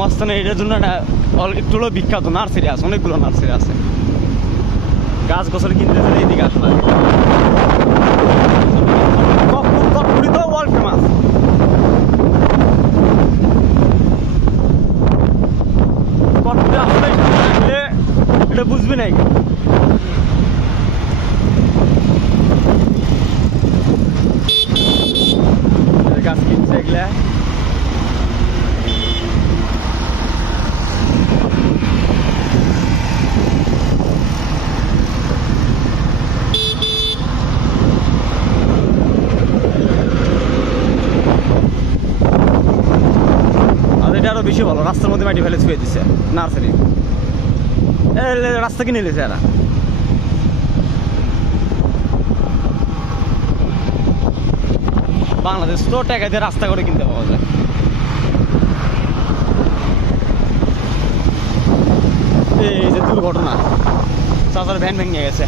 মস্তানে এটার জন্য একটু হলেও বিখ্যাত নার্সারি আছে, অনেকগুলো নার্সারি আছে। গাছ গোছল কিনতে গেলে এইদিকে আসলে কটপুরি তো ওয়ার্ল্ড ফেমাস। কটপুরি আসলে এটা বুঝবি নাই। গাছ কিনছে এগুলা আরো বেশি ভালো। রাস্তার মধ্যে মাটি ফেলে ছুঁয়ে দিচ্ছে নার্সারি, রাস্তা কিনে নিয়েছে এরা। বাংলাদেশ তো টাকা দিয়ে রাস্তা করে কিনতে পাওয়া যায়। এই যে দুর্ঘটনা, চাচার ভ্যান ভেঙে গেছে।